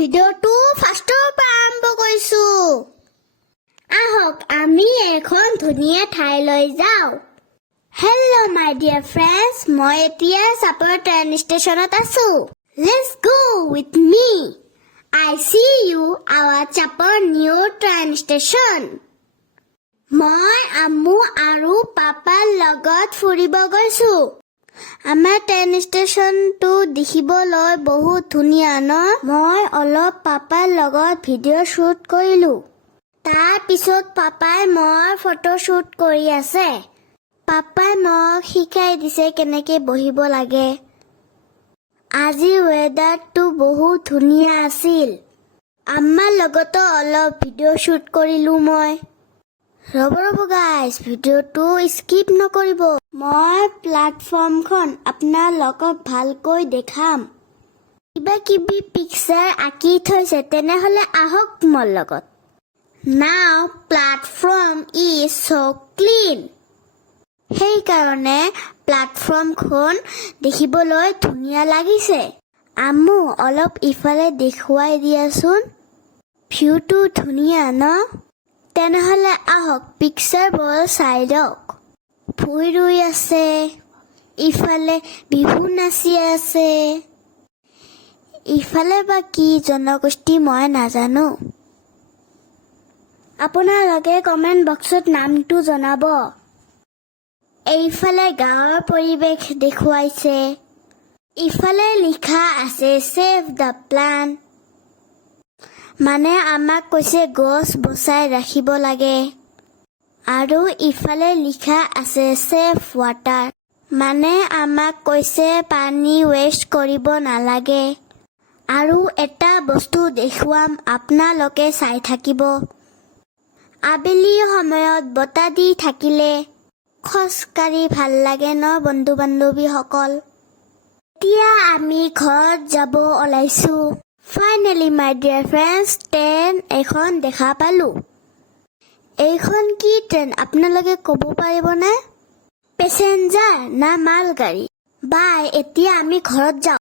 ভিডিঅ'টো ফাৰ্ষ্টৰ পৰা আৰম্ভ কৰিছোঁ। আহক আমি এখন ধুনীয়া ঠাইলৈ যাওঁ। হেল্ল' মাই ডিয়াৰ ফ্ৰেণ্ডছ, মই এতিয়া চাপৰ ট্ৰেইন ষ্টেচনত আছোঁ। Let's go with me. I see you our চাপৰ নিউ ট্ৰেইন ষ্টেচন। মই আম্মু আৰু পাপাৰ লগত ফুৰিব গৈছোঁ। আমাৰ ট্ৰেইন ষ্টেচনটো দেখিবলৈ বহুত ধুনীয়া ন? মই অলপ পাপাৰ লগত ভিডিঅ' শ্বুট কৰিলোঁ। তাৰ পিছত পাপাই মোৰ ফটো শ্বুট কৰি আছে। পাপাই মোক শিকাই দিছে কেনেকৈ বহিব লাগে। আজি ৱেডাৰটো বহুত ধুনীয়া আছিল। আমাৰ লগতো অলপ ভিডিঅ' শ্বুট কৰিলোঁ মই। ৰ'ব গাইজ, ভিডিঅ'টো স্কিপ নকৰিব। মই প্লেটফৰ্মখন আপোনাৰ লগত ভালকৈ দেখাম। কিবা কিবি পিকচাৰ আঁকি থৈছে, তেনেহ'লে আহক মোৰ লগত। Now platform is so clean. সেইকাৰণে প্লেটফৰ্মখন দেখিবলৈ ধুনীয়া লাগিছে। আম্মু অলপ ইফালে দেখুৱাই দিয়াচোন। ভিউটো ধুনীয়া ন? তেনেহ'লে আহক পিকচাৰবোৰ চাই লওক। ভুই ৰুই আছে, ইফালে বিহু নাচি আছে। ইফালে বা কি জনগোষ্ঠী মই নাজানো। আপোনালোকে কমেণ্ট বক্সত নামটো জনাব। এইফালে গাঁৱৰ পৰিৱেশ দেখুৱাইছে। ইফালে লিখা আছে ছেভ দ্য প্লান্ট। মানে আমাক কৈছে গছ বচাই ৰাখিব লাগে। আৰু ইফালে লিখা আছে ছেভ ৱাটাৰ। মানে আমাক কৈছে পানী ৱেষ্ট কৰিব নালাগে। আৰু এটা বস্তু দেখুৱাম, আপোনালোকে চাই থাকিব। আবেলি সময়ত বতাহ দি থাকিলে খোজকাঢ়ি ভাল লাগে ন বন্ধু বান্ধৱীসকল। এতিয়া আমি ঘৰত যাব ওলাইছোঁ। ফাইনেলি মাই ডিয়াৰ ফ্ৰেণ্ডছ, ট্ৰেইন এখন দেখা পালোঁ। এইখন কি ট্ৰেইন আপোনালোকে ক'ব পাৰিবনে? পেচেঞ্জাৰ না মাল গাড়ী? বাই, এতিয়া আমি ঘৰত যাওঁ।